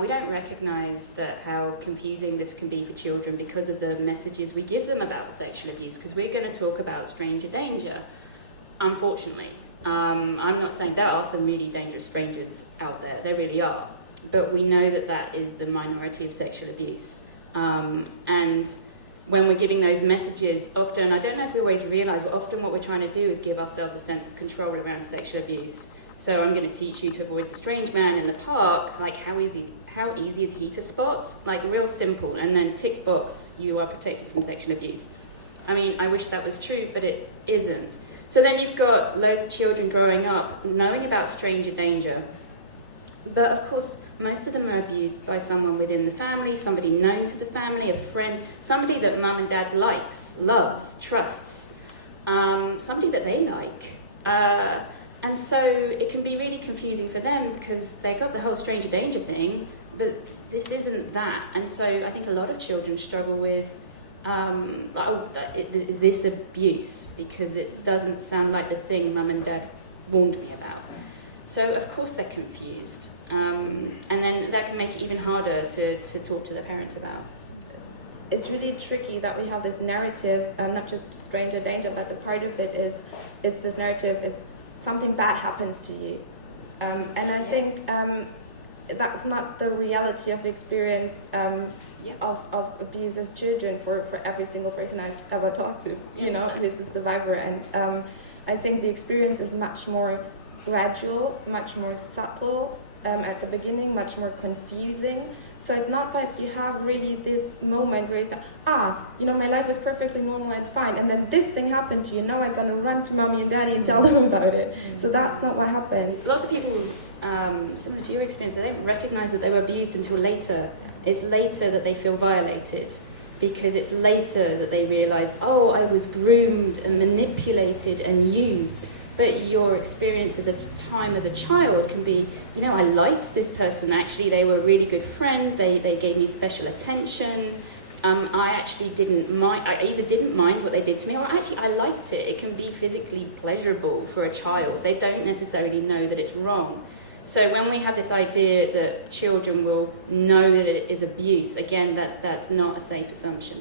We don't recognise that how confusing this can be for children because of the messages we give them about sexual abuse, because we're going to talk about stranger danger, unfortunately. I'm not saying there are some really dangerous strangers out there, there really are, but we know that that is the minority of sexual abuse. And when we're giving those messages, often, I don't know if we always realise, but often what we're trying to do is give ourselves a sense of control around sexual abuse. So I'm going to teach you to avoid the strange man in the park, like how easy is he to spot? Like real simple, and then tick box, you are protected from sexual abuse. I mean, I wish that was true, but it isn't. So then you've got loads of children growing up knowing about stranger danger. But of course, most of them are abused by someone within the family, somebody known to the family, a friend, somebody that mum and dad likes, loves, trusts, somebody that they like. And so it can be really confusing for them because they got the whole stranger danger thing, but this isn't that. And so I think a lot of children struggle with, is this abuse? Because it doesn't sound like the thing mum and dad warned me about. So of course they're confused. And then that can make it even harder to talk to their parents about. It's really tricky that we have this narrative, not just stranger danger, but the part of it is, it's this narrative, it's something bad happens to you. And I think that's not the reality of the experience of abuse as children for every single person I've ever talked to, who's a survivor. And I think the experience is much more gradual, much more subtle at the beginning, much more confusing. So it's not that you have really this moment where you think, my life was perfectly normal and fine, and then this thing happened to you, now I'm going to run to mommy and daddy and tell them about it. So that's not what happens. Lots of people, similar to your experience, they don't recognise that they were abused until later. It's later that they feel violated, because it's later that they realise, I was groomed and manipulated and used. But your experiences at a time as a child can be, I liked this person, actually they were a really good friend, they gave me special attention, I actually didn't mind, I either didn't mind what they did to me, or actually I liked it. It can be physically pleasurable for a child. They don't necessarily know that it's wrong. So when we have this idea that children will know that it is abuse, again, that's not a safe assumption.